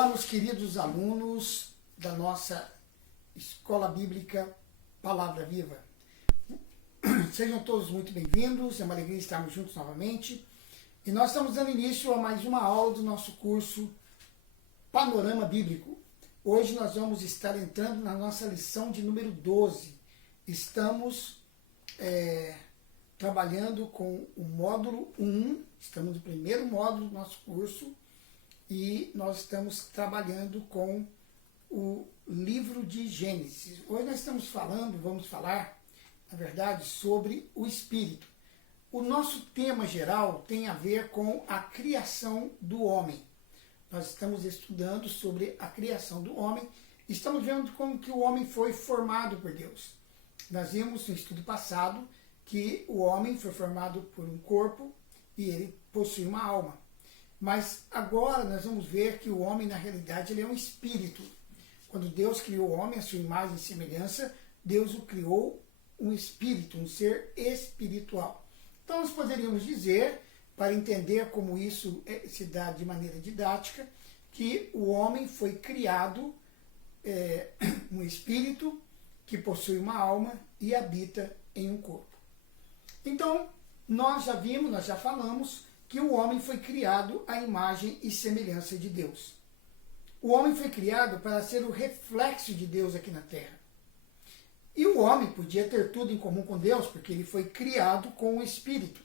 Olá, meus queridos alunos da nossa Escola Bíblica Palavra Viva. Sejam todos muito bem-vindos, é uma alegria estarmos juntos novamente. E nós estamos dando início a mais uma aula do nosso curso Panorama Bíblico. Hoje nós vamos estar entrando na nossa lição de número 12. Estamos trabalhando com o módulo 1, estamos no primeiro módulo do nosso curso, e nós estamos trabalhando com o livro de Gênesis. Hoje nós vamos falar, na verdade, sobre o Espírito. O nosso tema geral tem a ver com a criação do homem. Nós estamos estudando sobre a criação do homem, estamos vendo como que o homem foi formado por Deus. Nós vimos no estudo passado que o homem foi formado por um corpo e ele possui uma alma. Mas agora nós vamos ver que o homem, na realidade, ele é um espírito. Quando Deus criou o homem, a sua imagem e semelhança, Deus o criou um espírito, um ser espiritual. Então nós poderíamos dizer, para entender como isso se dá de maneira didática, que o homem foi criado um espírito que possui uma alma e habita em um corpo. Então, nós já falamos que o homem foi criado à imagem e semelhança de Deus. O homem foi criado para ser o reflexo de Deus aqui na Terra. E o homem podia ter tudo em comum com Deus, porque ele foi criado com o Espírito.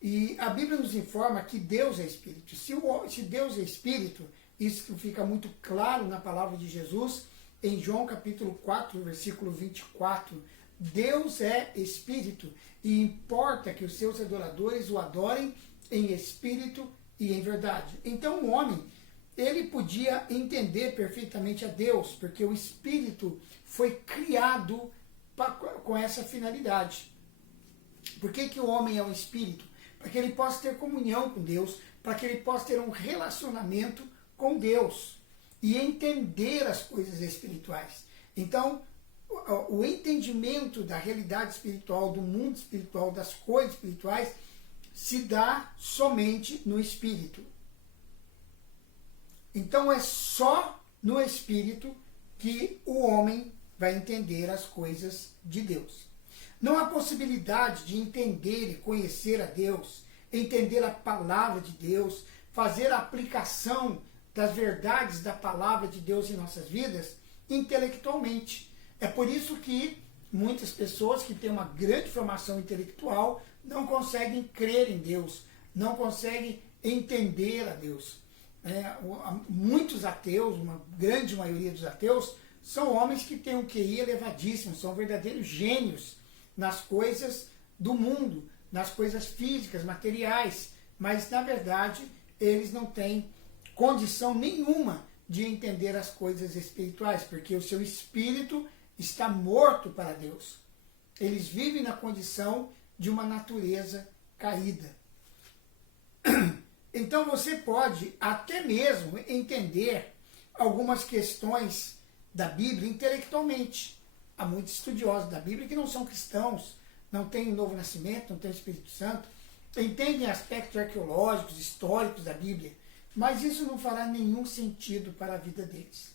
E a Bíblia nos informa que Deus é Espírito. Se Deus é Espírito, isso fica muito claro na palavra de Jesus, em João capítulo 4, versículo 24. Deus é Espírito e importa que os seus adoradores o adorem em espírito e em verdade. Então o homem, ele podia entender perfeitamente a Deus, porque o espírito foi criado com essa finalidade. Por que o homem é um espírito? Para que ele possa ter comunhão com Deus, para que ele possa ter um relacionamento com Deus e entender as coisas espirituais. Então, o entendimento da realidade espiritual, do mundo espiritual, das coisas espirituais, se dá somente no Espírito. Então é só no Espírito que o homem vai entender as coisas de Deus. Não há possibilidade de entender e conhecer a Deus, entender a palavra de Deus, fazer a aplicação das verdades da palavra de Deus em nossas vidas intelectualmente. É por isso que muitas pessoas que têm uma grande formação intelectual não conseguem crer em Deus, não conseguem entender a Deus. Muitos ateus, uma grande maioria dos ateus, são homens que têm um QI elevadíssimo, são verdadeiros gênios nas coisas do mundo, nas coisas físicas, materiais, mas na verdade eles não têm condição nenhuma de entender as coisas espirituais, porque o seu espírito está morto para Deus. Eles vivem na condição de uma natureza caída. Então você pode até mesmo entender algumas questões da Bíblia intelectualmente. Há muitos estudiosos da Bíblia que não são cristãos, não têm o novo nascimento, não têm o Espírito Santo, entendem aspectos arqueológicos, históricos da Bíblia, mas isso não fará nenhum sentido para a vida deles.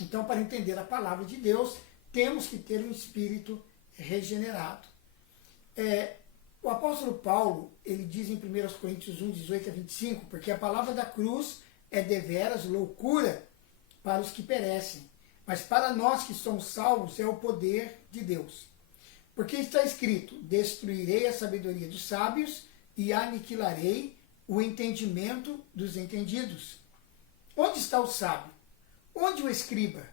Então, para entender a palavra de Deus, temos que ter um espírito regenerado. O apóstolo Paulo, ele diz em 1 Coríntios 1, 18 a 25, porque a palavra da cruz é deveras loucura para os que perecem, mas para nós que somos salvos é o poder de Deus. Porque está escrito, destruirei a sabedoria dos sábios e aniquilarei o entendimento dos entendidos. Onde está o sábio? Onde o escriba?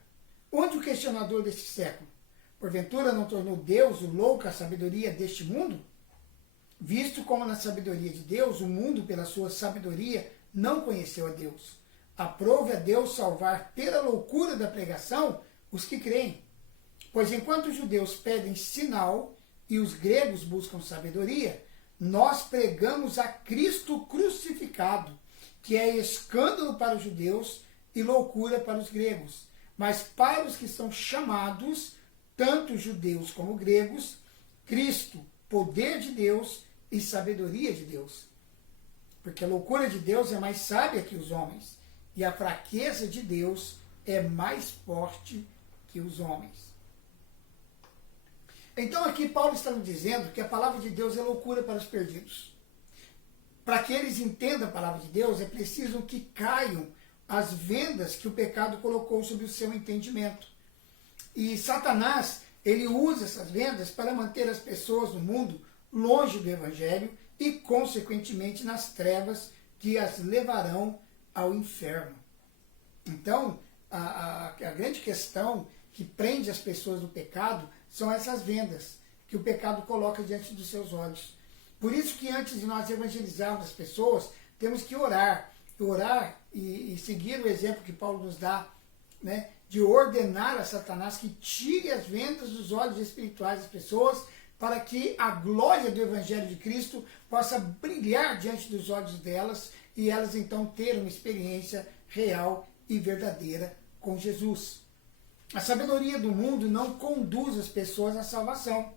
Onde o questionador deste século? Porventura não tornou Deus o louco a sabedoria deste mundo? Visto como na sabedoria de Deus, o mundo, pela sua sabedoria, não conheceu a Deus. Aprove a Deus salvar pela loucura da pregação os que creem. Pois enquanto os judeus pedem sinal e os gregos buscam sabedoria, nós pregamos a Cristo crucificado, que é escândalo para os judeus e loucura para os gregos. Mas para os que são chamados, tanto judeus como gregos, Cristo, poder de Deus e sabedoria de Deus. Porque a loucura de Deus é mais sábia que os homens, e a fraqueza de Deus é mais forte que os homens. Então aqui Paulo está nos dizendo que a palavra de Deus é loucura para os perdidos. Para que eles entendam a palavra de Deus, é preciso que caiam as vendas que o pecado colocou sobre o seu entendimento. E Satanás, ele usa essas vendas para manter as pessoas no mundo longe do Evangelho e, consequentemente, nas trevas que as levarão ao inferno. Então, a grande questão que prende as pessoas no pecado são essas vendas que o pecado coloca diante dos seus olhos. Por isso que antes de nós evangelizarmos as pessoas, temos que orar e seguir o exemplo que Paulo nos dá, né, de ordenar a Satanás que tire as vendas dos olhos espirituais das pessoas, para que a glória do Evangelho de Cristo possa brilhar diante dos olhos delas e elas então terem uma experiência real e verdadeira com Jesus. A sabedoria do mundo não conduz as pessoas à salvação.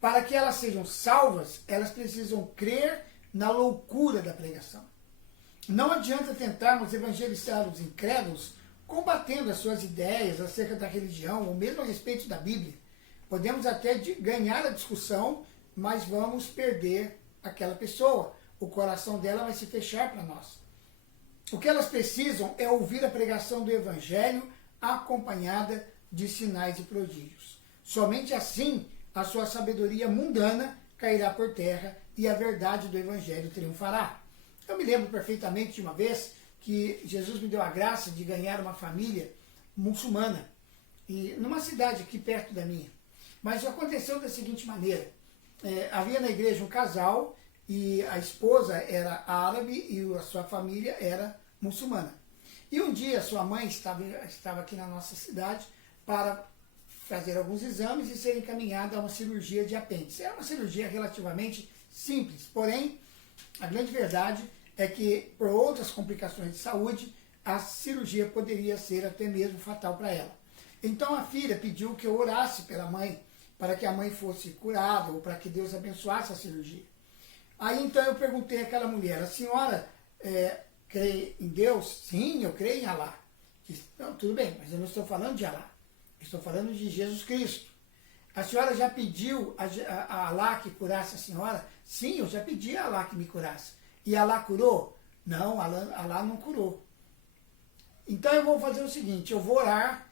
Para que elas sejam salvas, elas precisam crer na loucura da pregação. Não adianta tentarmos evangelizar os incrédulos combatendo as suas ideias acerca da religião ou mesmo a respeito da Bíblia. Podemos até ganhar a discussão, mas vamos perder aquela pessoa. O coração dela vai se fechar para nós. O que elas precisam é ouvir a pregação do Evangelho acompanhada de sinais e prodígios. Somente assim a sua sabedoria mundana cairá por terra e a verdade do Evangelho triunfará. Eu me lembro perfeitamente de uma vez que Jesus me deu a graça de ganhar uma família muçulmana, e numa cidade aqui perto da minha. Mas aconteceu da seguinte maneira: havia na igreja um casal e a esposa era árabe e a sua família era muçulmana. E um dia sua mãe estava aqui na nossa cidade para fazer alguns exames e ser encaminhada a uma cirurgia de apêndice. Era uma cirurgia relativamente simples, porém, a grande verdade é que, por outras complicações de saúde, a cirurgia poderia ser até mesmo fatal para ela. Então a filha pediu que eu orasse pela mãe, para que a mãe fosse curada ou para que Deus abençoasse a cirurgia. Aí então eu perguntei àquela mulher: a senhora crê em Deus? Sim, eu creio em Alá. Disse: não, tudo bem, mas eu não estou falando de Alá. Estou falando de Jesus Cristo. A senhora já pediu a Alá que curasse a senhora? Sim, eu já pedi a Alá que me curasse. E Alá curou? Não, Alá não curou. Então eu vou fazer o seguinte: eu vou orar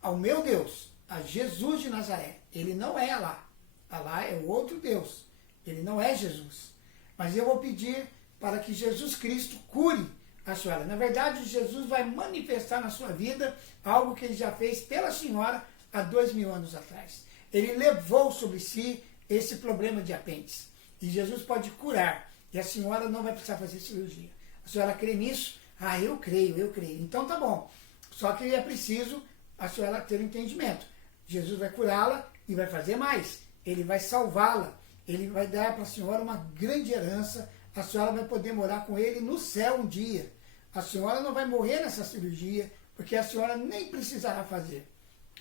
ao meu Deus, a Jesus de Nazaré. Ele não é Alá. Alá é o outro Deus. Ele não é Jesus. Mas eu vou pedir para que Jesus Cristo cure a senhora. Na verdade, Jesus vai manifestar na sua vida algo que ele já fez pela senhora há 2000 anos atrás. Ele levou sobre si esse problema de apêndice. E Jesus pode curar. E a senhora não vai precisar fazer cirurgia. A senhora crê nisso? Ah, eu creio. Então tá bom. Só que é preciso a senhora ter um entendimento. Jesus vai curá-la e vai fazer mais. Ele vai salvá-la. Ele vai dar para a senhora uma grande herança. A senhora vai poder morar com ele no céu um dia. A senhora não vai morrer nessa cirurgia, porque a senhora nem precisará fazer.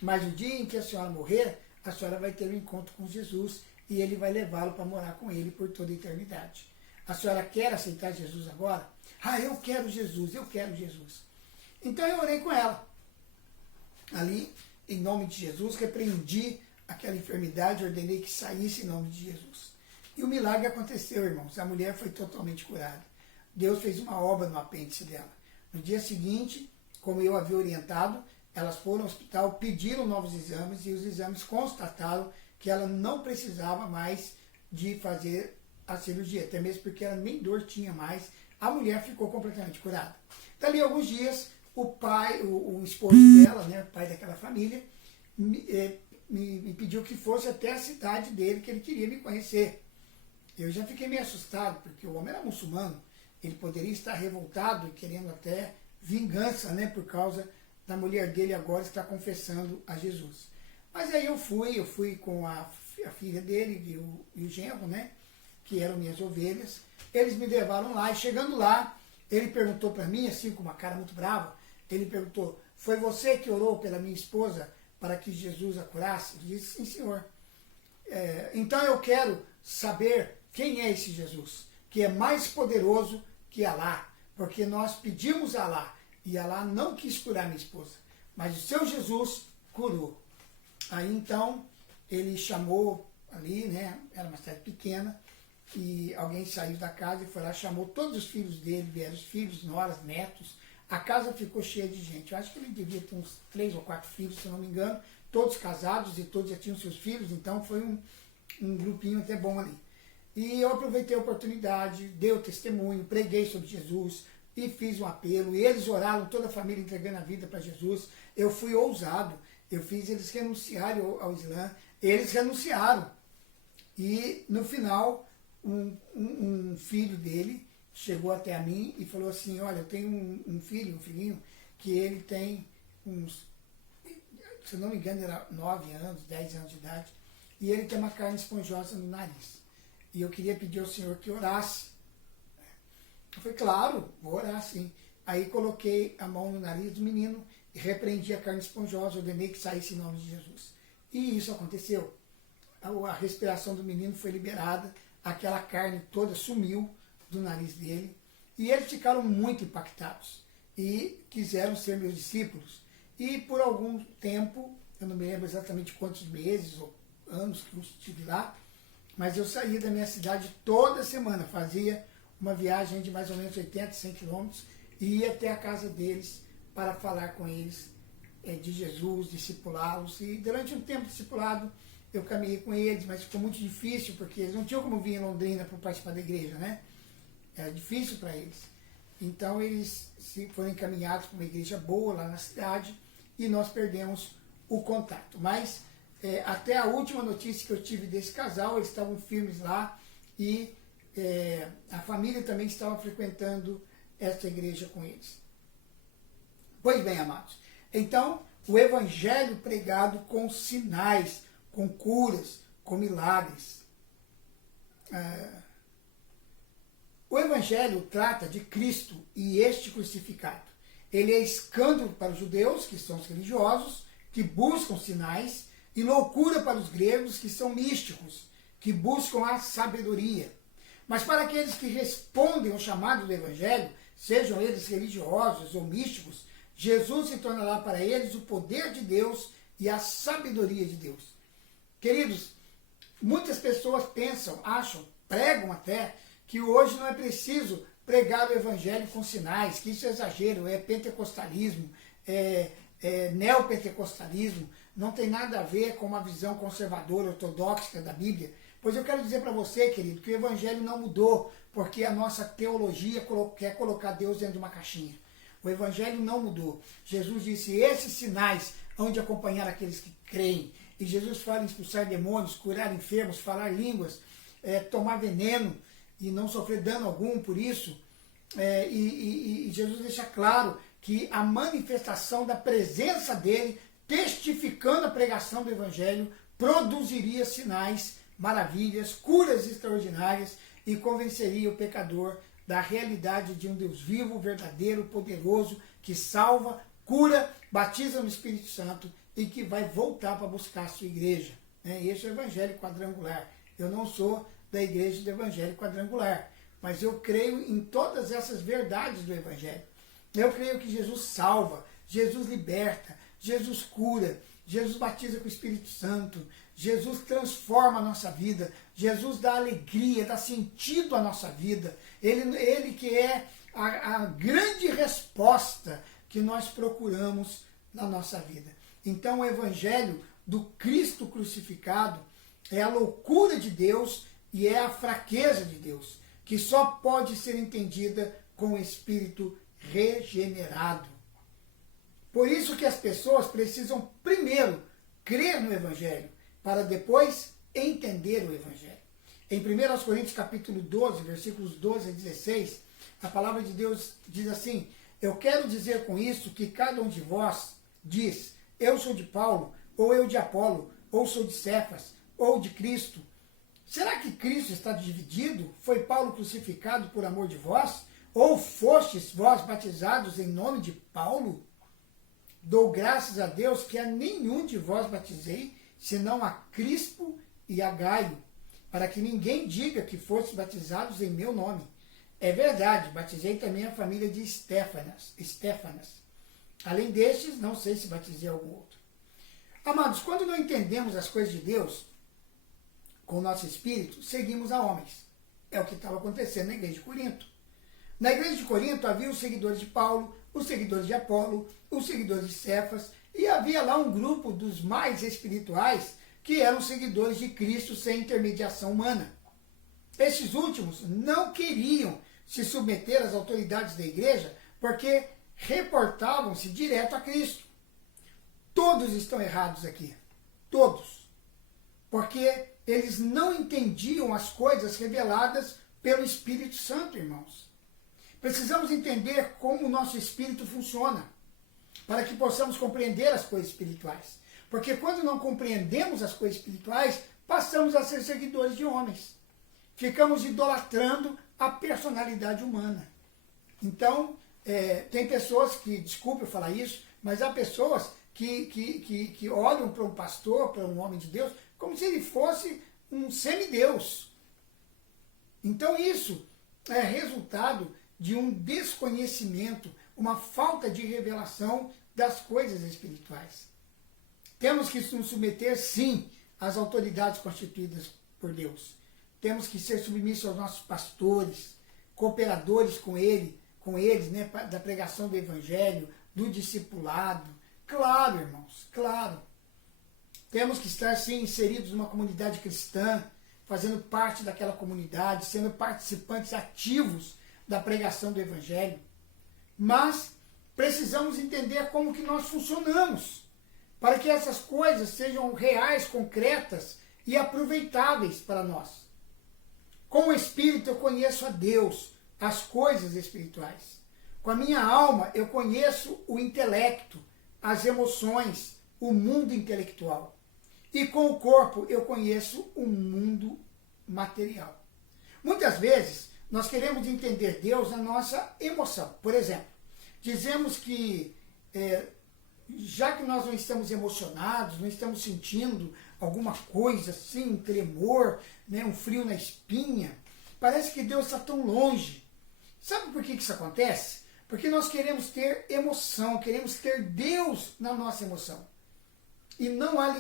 Mas o dia em que a senhora morrer, a senhora vai ter um encontro com Jesus e ele vai levá-lo para morar com ele por toda a eternidade. A senhora quer aceitar Jesus agora? Ah, eu quero Jesus. Então eu orei com ela. Ali, em nome de Jesus, repreendi aquela enfermidade, ordenei que saísse em nome de Jesus. E o milagre aconteceu, irmãos. A mulher foi totalmente curada. Deus fez uma obra no apêndice dela. No dia seguinte, como eu havia orientado, elas foram ao hospital, pediram novos exames e os exames constataram que ela não precisava mais de fazer a cirurgia, até mesmo porque ela nem dor tinha mais. A mulher ficou completamente curada. Dali a alguns dias, o pai, o esposo dela, né, o pai daquela família, me pediu que fosse até a cidade dele, que ele queria me conhecer. Eu já fiquei meio assustado, porque o homem era muçulmano. Ele poderia estar revoltado e querendo até vingança, né, por causa da mulher dele agora estar confessando a Jesus. Mas aí eu fui com a filha dele e o genro, né, que eram minhas ovelhas. Eles me levaram lá e chegando lá, ele perguntou para mim, assim com uma cara muito brava, ele perguntou: foi você que orou pela minha esposa para que Jesus a curasse? Eu disse: sim, senhor. Então eu quero saber quem é esse Jesus, que é mais poderoso que Alá, porque nós pedimos a Alá E ela não quis curar minha esposa, mas o seu Jesus curou. Aí então ele chamou ali, né? Era uma cidade pequena, e alguém saiu da casa e foi lá, chamou todos os filhos dele, vieram os filhos, noras, netos. A casa ficou cheia de gente. Eu acho que ele devia ter uns 3 ou 4 filhos, se não me engano, todos casados e todos já tinham seus filhos, então foi um grupinho até bom ali. E eu aproveitei a oportunidade, dei o testemunho, preguei sobre Jesus e fiz um apelo. E eles oraram, toda a família entregando a vida para Jesus. Eu fui ousado, eu fiz eles renunciarem ao Islã. Eles renunciaram. E no final, um filho dele chegou até a mim e falou assim, olha, eu tenho um filhinho, que ele tem uns, se não me engano, era 9 anos, 10 anos de idade, e ele tem uma carne esponjosa no nariz. E eu queria pedir ao Senhor que orasse. Eu falei, claro, vou orar sim. Aí coloquei a mão no nariz do menino e repreendi a carne esponjosa, ordenei que saísse em nome de Jesus. E isso aconteceu. A respiração do menino foi liberada, aquela carne toda sumiu do nariz dele, e eles ficaram muito impactados e quiseram ser meus discípulos. E por algum tempo, eu não me lembro exatamente quantos meses ou anos que eu estive lá, mas eu saía da minha cidade toda semana, fazia uma viagem de mais ou menos 80, 100 quilômetros, e ia até a casa deles para falar com eles de Jesus, discipulá-los. E durante um tempo discipulado, eu caminhei com eles, mas ficou muito difícil, porque eles não tinham como vir em Londrina para participar da igreja, né? Era difícil para eles. Então eles foram encaminhados para uma igreja boa lá na cidade e nós perdemos o contato. Mas até a última notícia que eu tive desse casal, eles estavam firmes lá e a família também estava frequentando essa igreja com eles. Pois bem, amados, então o evangelho pregado com sinais, com curas, com milagres. O Evangelho trata de Cristo e este crucificado. Ele é escândalo para os judeus, que são os religiosos, que buscam sinais, e loucura para os gregos, que são místicos, que buscam a sabedoria. Mas para aqueles que respondem ao chamado do Evangelho, sejam eles religiosos ou místicos, Jesus se tornará para eles o poder de Deus e a sabedoria de Deus. Queridos, muitas pessoas pensam, acham, pregam até, que hoje não é preciso pregar o evangelho com sinais, que isso é exagero, é pentecostalismo, neopentecostalismo, não tem nada a ver com uma visão conservadora, ortodoxa da Bíblia. Pois eu quero dizer para você, querido, que o evangelho não mudou, porque a nossa teologia quer colocar Deus dentro de uma caixinha. O evangelho não mudou. Jesus disse, esses sinais hão de acompanhar aqueles que creem. E Jesus fala em expulsar demônios, curar enfermos, falar línguas, tomar veneno e não sofrer dano algum por isso. E Jesus deixa claro que a manifestação da presença dele, testificando a pregação do Evangelho, produziria sinais, maravilhas, curas extraordinárias e convenceria o pecador da realidade de um Deus vivo, verdadeiro, poderoso, que salva, cura, batiza no Espírito Santo e que vai voltar para buscar a sua igreja. Esse é o Evangelho quadrangular. Eu não sou da igreja do Evangelho quadrangular, mas eu creio em todas essas verdades do Evangelho. Eu creio que Jesus salva, Jesus liberta, Jesus cura, Jesus batiza com o Espírito Santo, Jesus transforma a nossa vida, Jesus dá alegria, dá sentido à nossa vida. Ele que é a grande resposta que nós procuramos na nossa vida. Então o Evangelho do Cristo crucificado é a loucura de Deus e é a fraqueza de Deus, que só pode ser entendida com o Espírito regenerado. Por isso que as pessoas precisam primeiro crer no Evangelho, para depois entender o Evangelho. Em 1 Coríntios capítulo 12, versículos 12 a 16, a palavra de Deus diz assim, eu quero dizer com isso que cada um de vós diz, eu sou de Paulo, ou eu de Apolo, ou sou de Cefas, ou de Cristo. Será que Cristo está dividido? Foi Paulo crucificado por amor de vós? Ou fostes vós batizados em nome de Paulo? Dou graças a Deus que a nenhum de vós batizei, senão a Crispo e a Gaio, para que ninguém diga que fostes batizados em meu nome. É verdade, batizei também a família de Estéfanas. Além destes, não sei se batizei algum outro. Amados, quando não entendemos as coisas de Deus com o nosso espírito, seguimos a homens. É o que estava acontecendo na igreja de Corinto. Na igreja de Corinto havia os seguidores de Paulo, os seguidores de Apolo, os seguidores de Cefas, e havia lá um grupo dos mais espirituais que eram seguidores de Cristo sem intermediação humana. Estes últimos não queriam se submeter às autoridades da igreja porque reportavam-se direto a Cristo. Todos estão errados aqui. Todos. Porque eles não entendiam as coisas reveladas pelo Espírito Santo, irmãos. Precisamos entender como o nosso espírito funciona, para que possamos compreender as coisas espirituais. Porque quando não compreendemos as coisas espirituais, passamos a ser seguidores de homens. Ficamos idolatrando a personalidade humana. Então, tem pessoas que, desculpe eu falar isso, mas há pessoas que olham para um pastor, para um homem de Deus, como se ele fosse um semideus. Então isso é resultado de um desconhecimento, uma falta de revelação das coisas espirituais. Temos que nos submeter, sim, às autoridades constituídas por Deus. Temos que ser submissos aos nossos pastores, cooperadores com eles, né, da pregação do evangelho, do discipulado. Claro, irmãos, claro. Temos que estar, sim, inseridos numa comunidade cristã, fazendo parte daquela comunidade, sendo participantes ativos da pregação do evangelho. Mas precisamos entender como que nós funcionamos, para que essas coisas sejam reais, concretas e aproveitáveis para nós. Com o Espírito eu conheço a Deus, as coisas espirituais. Com a minha alma eu conheço o intelecto, as emoções, o mundo intelectual. E com o corpo eu conheço o mundo material. Muitas vezes nós queremos entender Deus na nossa emoção. Por exemplo, dizemos que já que nós não estamos emocionados, não estamos sentindo alguma coisa assim, um tremor, né, um frio na espinha, parece que Deus está tão longe. Sabe por que isso acontece? Porque nós queremos ter emoção, queremos ter Deus na nossa emoção. E não há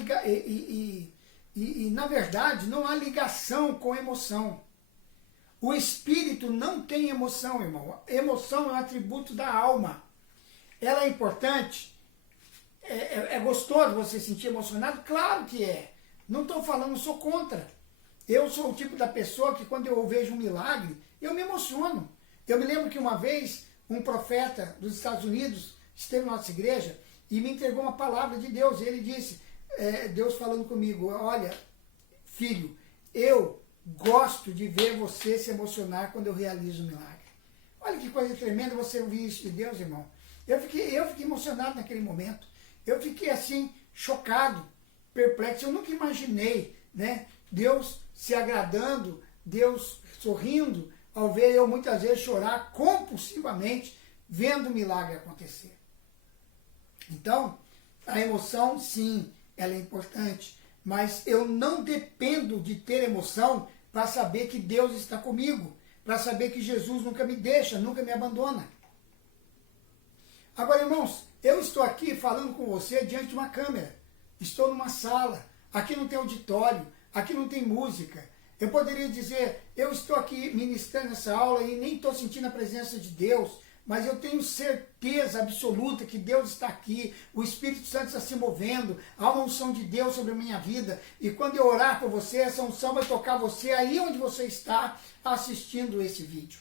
na verdade, não há ligação com emoção. O espírito não tem emoção, irmão. Emoção é um atributo da alma. Ela é importante. É gostoso você se sentir emocionado? Claro que é. Não estou falando, não sou contra. Eu sou o tipo da pessoa que quando eu vejo um milagre, eu me emociono. Eu me lembro que uma vez um profeta dos Estados Unidos esteve na nossa igreja e me entregou uma palavra de Deus. E ele disse, Deus falando comigo, olha, filho, eu gosto de ver você se emocionar quando eu realizo um milagre. Olha que coisa tremenda você ouvir isso de Deus, irmão. Eu fiquei emocionado naquele momento. Eu fiquei assim, chocado, perplexo. Eu nunca imaginei, né, Deus se agradando, Deus sorrindo, ao ver eu muitas vezes chorar compulsivamente, vendo o milagre acontecer. Então, a emoção, sim, ela é importante, mas eu não dependo de ter emoção para saber que Deus está comigo, para saber que Jesus nunca me deixa, nunca me abandona. Agora, irmãos, eu estou aqui falando com você diante de uma câmera, estou numa sala, aqui não tem auditório, aqui não tem música. Eu poderia dizer, eu estou aqui ministrando essa aula e nem estou sentindo a presença de Deus, mas eu tenho certeza absoluta que Deus está aqui, o Espírito Santo está se movendo, há uma unção de Deus sobre a minha vida, e quando eu orar por você, essa unção vai tocar você aí onde você está assistindo esse vídeo.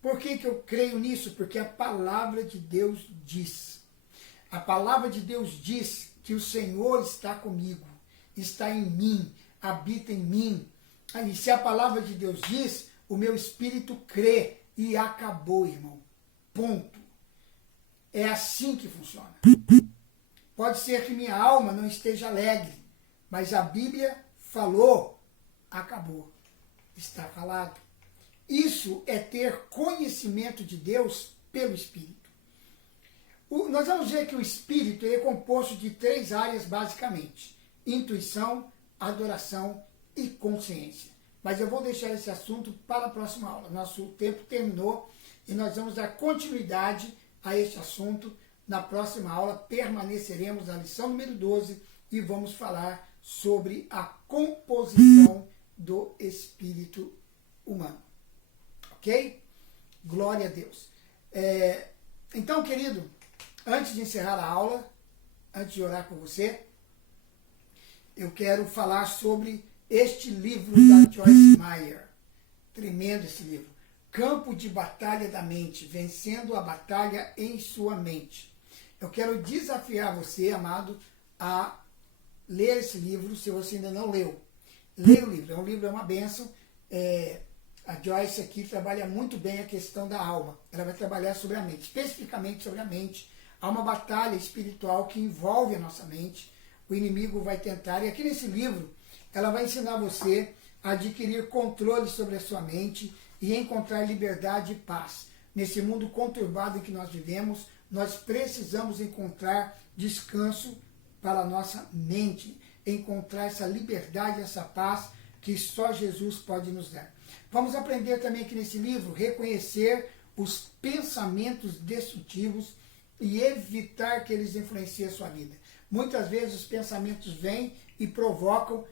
Por que eu creio nisso? Porque a palavra de Deus diz. A palavra de Deus diz que o Senhor está comigo, está em mim, habita em mim. E se a palavra de Deus diz, o meu espírito crê e acabou, irmão. Ponto. É assim que funciona. Pode ser que minha alma não esteja alegre, mas a Bíblia falou, acabou. Está falado. Isso é ter conhecimento de Deus pelo Espírito. Nós vamos ver que o Espírito é composto de 3 áreas basicamente: intuição, adoração e consciência. mas eu vou deixar esse assunto para a próxima aula. Nosso tempo terminou e nós vamos dar continuidade a este assunto. Na próxima aula permaneceremos na lição número 12 e vamos falar sobre a composição do espírito humano. Ok? Glória a Deus. Então, querido, antes de encerrar a aula, antes de orar com você, eu quero falar sobre este livro da Joyce Meyer. Tremendo esse livro. Campo de Batalha da Mente, vencendo a batalha em sua mente. Eu quero desafiar você, amado, a ler esse livro, se você ainda não leu. Leia o livro, é uma bênção. A Joyce aqui trabalha muito bem a questão da alma. Ela vai trabalhar sobre a mente, especificamente sobre a mente. Há uma batalha espiritual que envolve a nossa mente. O inimigo vai tentar, e aqui nesse livro, ela vai ensinar você a adquirir controle sobre a sua mente e encontrar liberdade e paz. Nesse mundo conturbado em que nós vivemos, nós precisamos encontrar descanso para a nossa mente, encontrar essa liberdade, essa paz que só Jesus pode nos dar. Vamos aprender também aqui nesse livro, reconhecer os pensamentos destrutivos e evitar que eles influenciem a sua vida. Muitas vezes os pensamentos vêm e provocam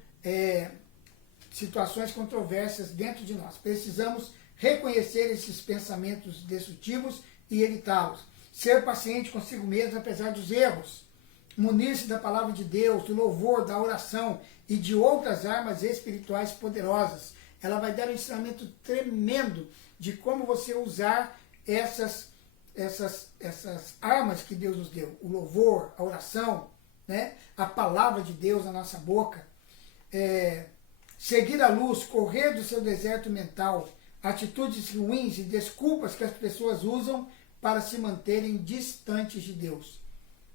situações controversas dentro de nós. Precisamos reconhecer esses pensamentos destrutivos e evitá-los. Ser paciente consigo mesmo apesar dos erros. Munir-se da palavra de Deus, do louvor, da oração e de outras armas espirituais poderosas. Ela vai dar um ensinamento tremendo de como você usar essas armas que Deus nos deu. O louvor, a oração, né? A palavra de Deus na nossa boca. Seguir a luz, correr do seu deserto mental, atitudes ruins e desculpas que as pessoas usam para se manterem distantes de Deus.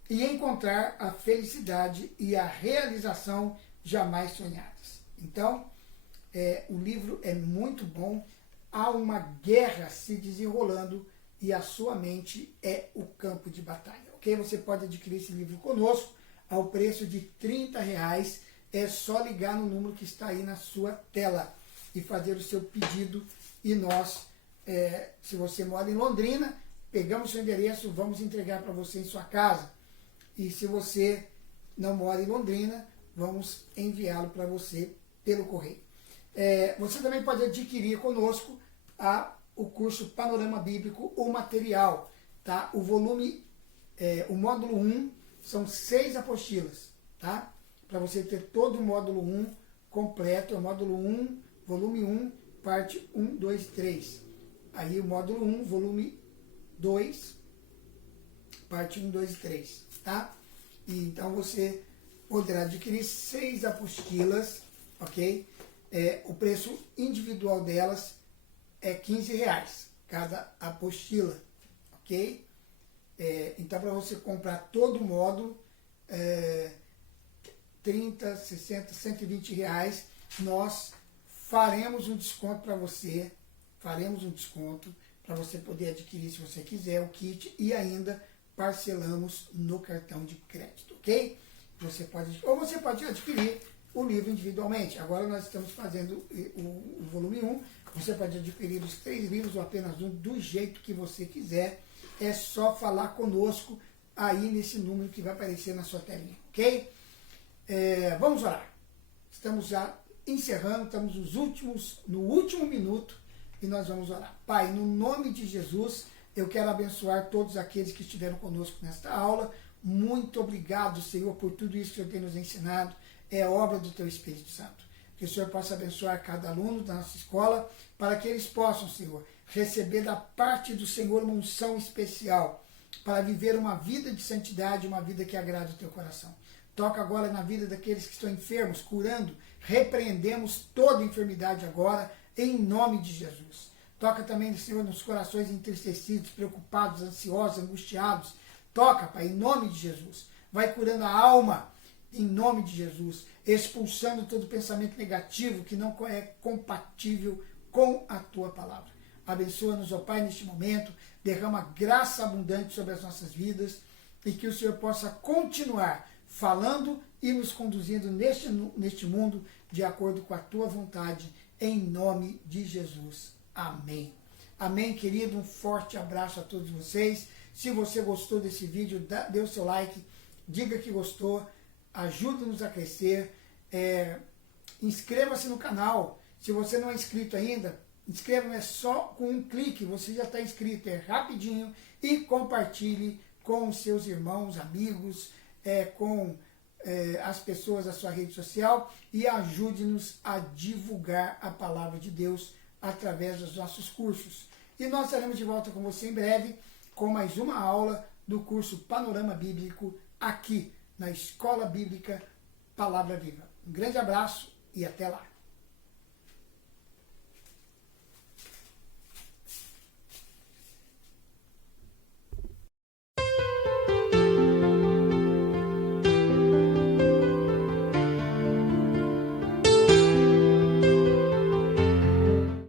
E encontrar a felicidade e a realização jamais sonhadas. Então, o livro é muito bom. Há uma guerra se desenrolando e a sua mente é o campo de batalha. Ok? Você pode adquirir esse livro conosco ao preço de R$30. É só ligar no número que está aí na sua tela e fazer o seu pedido. E nós, se você mora em Londrina, pegamos seu endereço, vamos entregar para você em sua casa. E se você não mora em Londrina, vamos enviá-lo para você pelo correio. Você também pode adquirir conosco o curso Panorama Bíblico, o material. Tá? O módulo 1 são 6 apostilas. Tá? Para você ter todo o módulo 1 completo, é o módulo 1, volume 1, parte 1, 2, 3. Aí o módulo 1, volume 2, parte 1, 2 e 3. Tá? E então você poderá adquirir 6 apostilas, ok? O preço individual delas é R$15, cada apostila, ok? Então para você comprar todo o módulo, 30, 60, R$120, nós faremos um desconto para você, para você poder adquirir, se você quiser, o kit e ainda parcelamos no cartão de crédito, ok? Você pode adquirir o livro individualmente. Agora nós estamos fazendo o volume 1, você pode adquirir os 3 livros ou apenas um, do jeito que você quiser. É só falar conosco aí nesse número que vai aparecer na sua telinha, ok? Vamos orar. Estamos já encerrando, estamos no último minuto e nós vamos orar. Pai, no nome de Jesus, eu quero abençoar todos aqueles que estiveram conosco nesta aula. Muito obrigado, Senhor, por tudo isso que o Senhor tem nos ensinado. É obra do Teu Espírito Santo. Que o Senhor possa abençoar cada aluno da nossa escola, para que eles possam, Senhor, receber da parte do Senhor uma unção especial, para viver uma vida de santidade, uma vida que agrada o Teu coração. Toca agora na vida daqueles que estão enfermos, curando, repreendemos toda enfermidade agora, em nome de Jesus. Toca também, Senhor, nos corações entristecidos, preocupados, ansiosos, angustiados. Toca, Pai, em nome de Jesus. Vai curando a alma, em nome de Jesus. Expulsando todo pensamento negativo que não é compatível com a Tua palavra. Abençoa-nos, ó Pai, neste momento. Derrama graça abundante sobre as nossas vidas e que o Senhor possa continuar falando e nos conduzindo neste mundo de acordo com a Tua vontade. em nome de Jesus. Amém. Amém, querido. Um forte abraço a todos vocês. Se você gostou desse vídeo, dê o seu like, diga que gostou, ajude-nos a crescer. Inscreva-se no canal. Se você não é inscrito ainda, inscreva-se só com um clique, você já está inscrito, é rapidinho. E compartilhe com os seus irmãos, amigos, com as pessoas da sua rede social e ajude-nos a divulgar a palavra de Deus através dos nossos cursos. E nós estaremos de volta com você em breve com mais uma aula do curso Panorama Bíblico aqui na Escola Bíblica Palavra Viva. Um grande abraço e até lá!